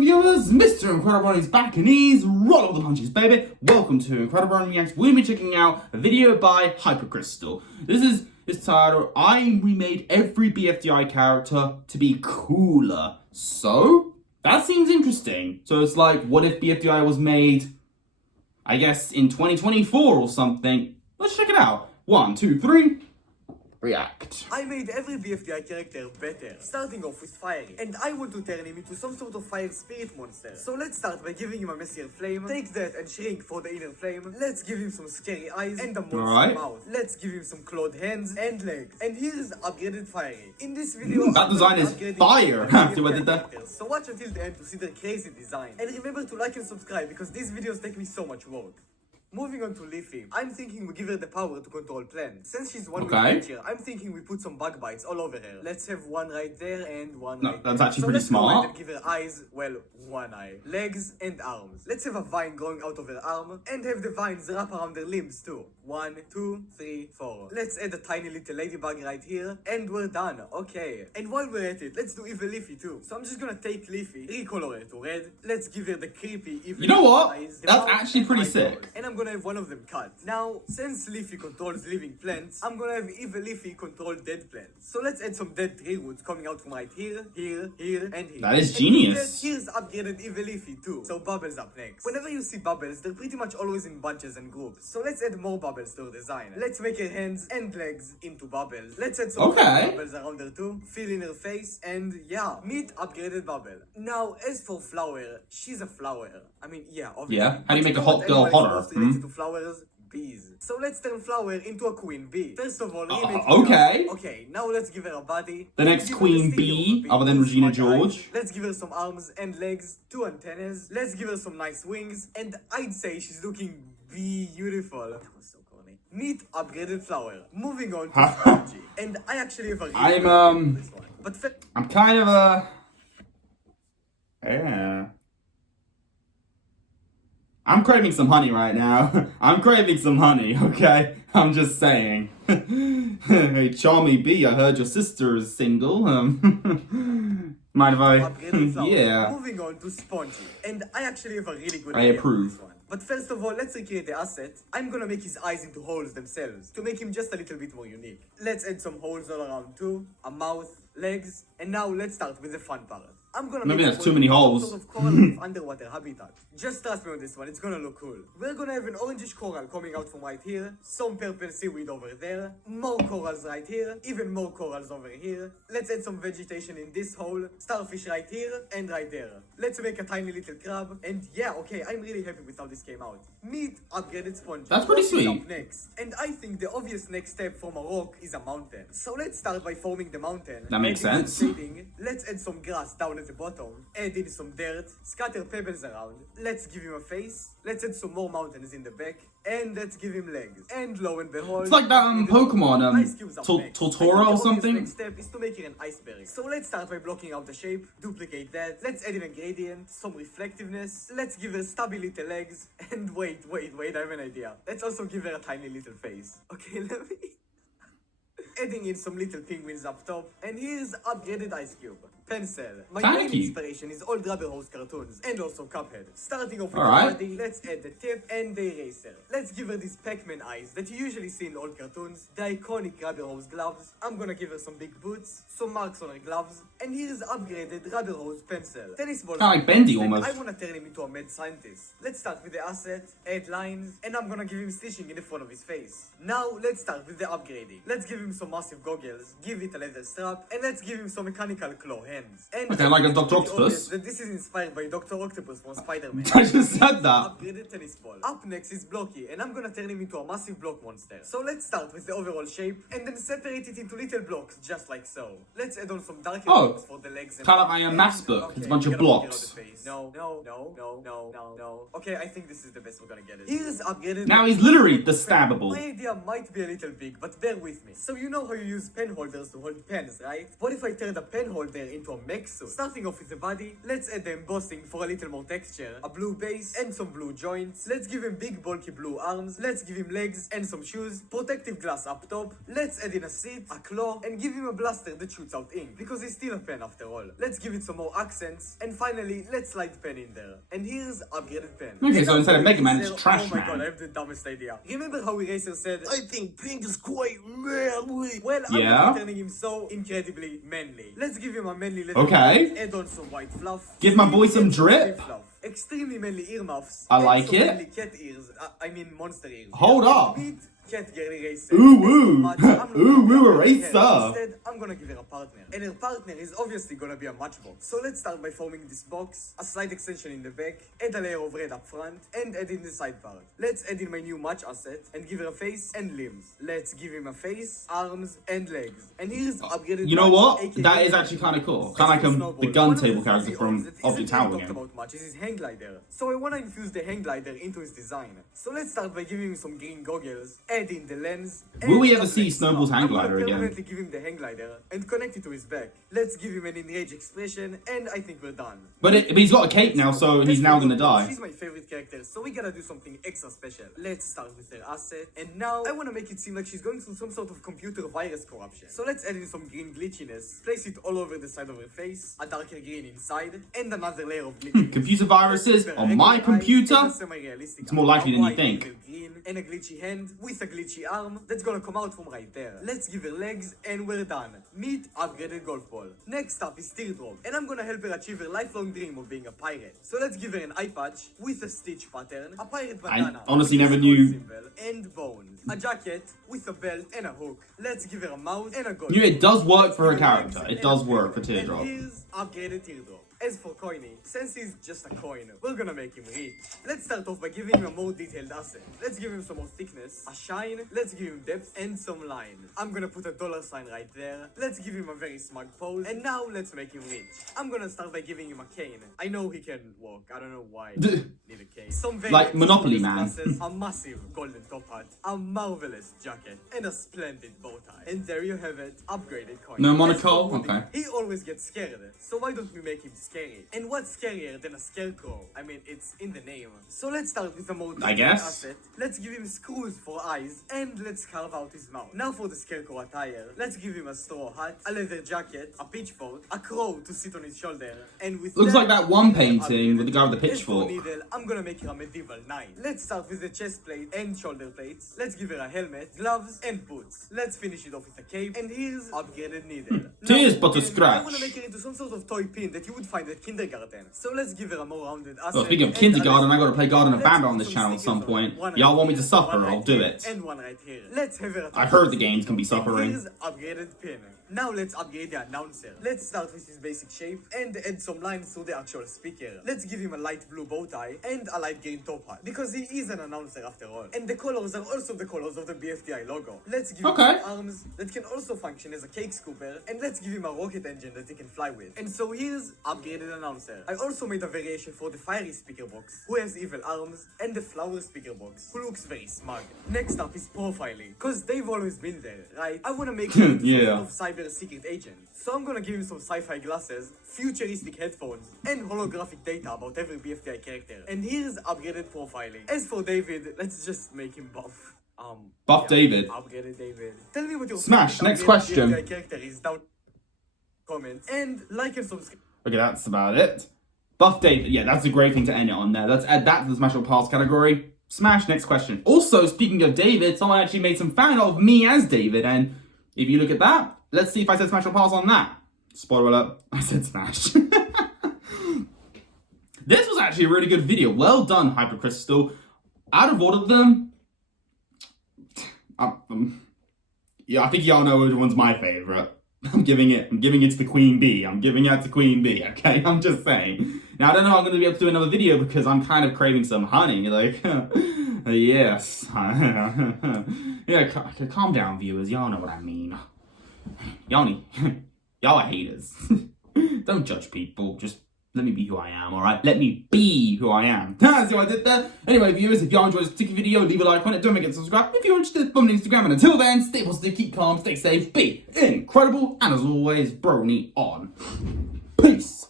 welcome viewers, Mr. Incredi-Brony is back and he's roll with the punches, baby. Welcome to Incredi-Brony Reacts. We'll be checking out a video by Hypercrystal. This is its title, I remade every BFDI character to be cooler. So, that seems interesting. So it's like, what if BFDI was made, I guess, in 2024 or something? Let's check it out. 1, 2, 3. React. I made every BFDI character better, starting off with Fiery, and I want to turn him into some sort of fire spirit monster. So let's start by giving him a messier flame, take that and shrink for the inner flame, let's give him some scary eyes and a monster mouth, let's give him some clawed hands and legs, and here's upgraded Fiery. In this video, that design is fire! See what I did there? So watch until the end to see the crazy design, and remember to like and subscribe because these videos take me so much work. Moving on to Leafy, I'm thinking we give her the power to control plants. Since she's one with nature, I'm thinking we put some bug bites all over her. Let's have one right there and one right there. That's actually pretty smart. And give her eyes, well, one eye, legs and arms. Let's have a vine growing out of her arm and have the vines wrap around her limbs too. 1, 2, 3, 4. Let's add a tiny little ladybug right here and we're done. Okay. And while we're at it, let's do evil Leafy too. So I'm just gonna take Leafy, recolor her to red. Let's give her the creepy evil eyes. That's actually pretty sick. And I'm gonna have one of them cut. Now, since Leafy controls living plants, I'm gonna have evil Leafy control dead plants. So let's add some dead tree roots coming out from right here, here, here, and here. That is genius. Here's upgraded evil Leafy too. So bubbles up next. Whenever you see bubbles, they're pretty much always in bunches and groups. So let's add more bubbles to her design. Let's make her hands and legs into bubbles. Let's add some bubbles around her too, fill in her face, and yeah, meet upgraded bubble. Now, as for flower, she's a flower. I mean, yeah, obviously. Yeah, how do you make a hot girl hotter? Flowers, bees. So let's turn Flower into a queen bee. First of all, okay, now let's give her a body. The next queen bee, other than Regina George. Let's give her some arms and legs, 2 antennas. Let's give her some nice wings, and I'd say she's looking beautiful. That was so corny. Meet upgraded Flower. Moving on to Spongy. And I actually have a this one. But I'm kind of a... Yeah. I'm craving some honey right now. I'm craving some honey, okay? I'm just saying. Hey, Charmy B, I heard your sister is single. Mind if I... Yeah. Moving on to Spongy. And I actually have a really good idea approve. For this one. But first of all, let's recreate the asset. I'm gonna make his eyes into holes themselves to make him just a little bit more unique. Let's add some holes all around too, a mouth, legs, and now let's start with the fun part. I'm gonna maybe that's too many holes. Sort of coral reef underwater habitat. Just trust me on this one, it's gonna look cool. We're gonna have an orangish coral coming out from right here, some purple seaweed over there, more corals right here, even more corals over here. Let's add some vegetation in this hole, starfish right here and right there. Let's make a tiny little crab, and yeah, okay, I'm really happy with how this came out. Meet upgraded sponge. That's pretty sweet. Up next. And I think the obvious next step from a rock is a mountain. So let's start by forming the mountain. That makes sense. Let's add some grass down at the bottom, add in some dirt, scatter pebbles around, let's give him a face, let's add some more mountains in the back, and let's give him legs. And lo and behold, it's like that Pokemon, Tortora or something. The next step is to make it an iceberg. So let's start by blocking out the shape, duplicate that, let's add in a gradient, some reflectiveness, let's give her stubby little legs, and wait, I have an idea. Let's also give her a tiny little face. Okay, let me... Adding in some little penguins up top, and here's upgraded Ice Cube. Pencil. My main inspiration is old Rubber Hose cartoons, and also Cuphead. Starting off with the body, let's add the tip and the eraser. Let's give her these Pac-Man eyes that you usually see in old cartoons, the iconic Rubber Hose gloves. I'm gonna give her some big boots, some marks on her gloves, and here's upgraded Rubber Hose pencil. Tennis ball. Kind of like Bendy almost. I wanna turn him into a mad scientist. Let's start with the asset, add lines, and I'm gonna give him stitching in the front of his face. Now let's start with the upgrading. Let's give him some massive goggles, give it a leather strap, and let's give him some mechanical claw hands. And okay, like a Dr. Octopus. That this is inspired by Dr. Octopus from Spider-Man. I just said that. Upgraded tennis ball. Up next is Blocky, and I'm gonna turn him into a massive block monster. So let's start with the overall shape, and then separate it into little blocks, just like so. Let's add on some darker blocks for the legs. And kind of like a maths book. It's a bunch of blocks. No. Okay, I think this is the best we're gonna get it. Here's upgraded. Now he's literally the stabbable. My idea might be a little big, but bear with me. So you know how you use pen holders to hold pens, right? What if I turn the pen holder into into a mech suit. Starting off with the body, let's add the embossing for a little more texture, a blue base and some blue joints. Let's give him big bulky blue arms, let's give him legs and some shoes, protective glass up top, let's add in a seat, a claw, and give him a blaster that shoots out ink, because he's still a pen after all. Let's give it some more accents, and finally, let's slide pen in there. And here's upgraded pen. Okay, so instead of Mega Man, it's Trash Oh my Man. god, I have the dumbest idea. Remember how Eraser said, I think pink is quite manly. well, I'm Yeah? gonna be turning him so incredibly manly. Let's give him a manly little Okay. hat, add on some white fluff. Give my boy some and drip. sleeve fluff. Extremely manly earmuffs. I and like some it. manly cat ears. I mean monster ears. Hold up. Meet Cat Girl Eraser. Ooh, Thanks so ooh. much. I'm not Ooh, gonna ooh, give her a Eraser. head. Instead, I'm gonna give her a partner. And her partner is obviously gonna be a matchbox. So let's start by forming this box, a slight extension in the back, add a layer of red up front, and add in the side part. Let's add in my new match asset and give her a face and limbs. Let's give him a face, arms, and legs. And here's upgraded. You know match, what? aka That is actually kind of cool. Kind of like Snowball. the gun One of table the character fancy from ones that Object isn't Tower really talked game. about much is his hang glider. So I wanna infuse the hang glider into his design. So let's start by giving him some green goggles, add in the lens. Will we and ever a see flex Snowball's knob. hang I'm gonna glider again? permanently give him the hang glider and connect it to his back. Let's give him an enraged expression, and I think we're done. But he's got a cape now, so he's now gonna die. She's my favorite character, so we gotta do something extra special. Let's start with her asset, and now I wanna make it seem like she's going through some sort of computer virus corruption. So let's add in some green glitchiness, place it all over the side of her face, a darker green inside, and another layer of glitchiness. Computer viruses on my computer? It's more likely than you think. Green and a glitchy hand with a glitchy arm that's gonna come out from right there. Let's give her legs, and we're done. Meet upgraded golf ball. Next up is Teardrop, and I'm gonna help her achieve her lifelong dream of being a pirate. So let's give her an eye patch with a stitch pattern, a pirate bandana, honestly with a never skull knew- symbol, and bones, a jacket with a belt and a hook. Let's give her a mouth and a gold. You know, it does work Let's for her give her character. legs It and does a work for tail. Teardrop. And here's upgraded Teardrop. As for Coiny, since he's just a coin, we're gonna make him rich. Let's start off by giving him a more detailed asset. Let's give him some more thickness, a shine, let's give him depth, and some line. I'm gonna put a dollar sign right there. Let's give him a very smug pose, and now let's make him rich. I'm gonna start by giving him a cane. I know he can walk, I don't know why. Need a cane. Some very Like Monopoly expensive Man. glasses, a massive golden top hat, a marvelous jacket, and a splendid bow tie. And there you have it, upgraded coin. No As monocle? for Woody, Okay. he always gets scared, so why don't we make him scary? And what's scarier than a scarecrow? I mean, it's in the name. So let's start with a more I detailed guess. asset. Let's give him screws for eyes, and let's carve out his mouth. Now for the scarecrow attire. Let's give him a straw hat, a leather jacket, a pitchfork, a crow to sit on his shoulder, and with Looks like that one painting with the guy with the As for pitchfork. Needle, I'm gonna make her a medieval knight. Let's start with the chest plate and shoulder plates. Let's give her a helmet, gloves, and boots. Let's finish it off with a cape, and here's upgraded Needle. Tis Now, but a I scratch. wanna make her into some sort of toy pin that you would find at kindergarten. So let's give her a more rounded asset. Well, speaking of and kindergarten, a I gotta play Garden of Let's Band put on this some channel at some stickers on it. point. One Y'all right want me to here, suffer, one I'll right do here, it. And one right here. Let's have her. I heard the games can be suffering. Here's upgraded pin. Now let's upgrade the announcer. Let's start with his basic shape and add some lines to the actual speaker. Let's give him a light blue bow tie and a light green top hat, because he is an announcer after all. And the colors are also the colors of the BFDI logo. Let's give him Okay. some arms that can also function as a cake scooper, and let's give him a rocket engine that he can fly with. And so here's upgraded announcer. I also made a variation for the fiery speaker box, who has evil arms, and the flower speaker box, who looks very smug. Next up is profiling, cause they've always been there, right? I wanna make him Yeah. some sort of cyber secret agent. So I'm gonna give him some sci-fi glasses, futuristic headphones, and holographic data about every BFDI character. And here's upgraded profiling. As for David, let's just make him buff. Buff David. Upgraded David. Tell me what your Smash, favorite next upgraded question. BFDI character is down comments. And like and subscribe. Okay, that's about it. Buff David. Yeah, that's a great thing to end it on there. Let's add that to the Smash or Pass category. Smash, next question. Also, speaking of David, someone actually made some fan art of me as David, and if you look at that, let's see if I said Smash or Pass on that. Spoiler alert, I said Smash. This was actually a really good video. Well done, Hypercrystal. Out of all of them, yeah, I think y'all know which one's my favorite. I'm giving it to the Queen Bee. I'm giving it to Queen Bee, okay? I'm just saying. Now, I don't know if I'm going to be able to do another video because I'm kind of craving some honey. Like, yes. Yeah, calm down, viewers. Y'all know what I mean. Y'all are haters. Don't judge people. Just let me be who I am, alright? Let me be who I am. See what I did there? Anyway, viewers, if y'all enjoyed this particular video, leave a like on it. Don't forget to subscribe. If you're interested, follow me on Instagram. And until then, stay positive, keep calm, stay safe, be incredible. And as always, Brony on. Peace!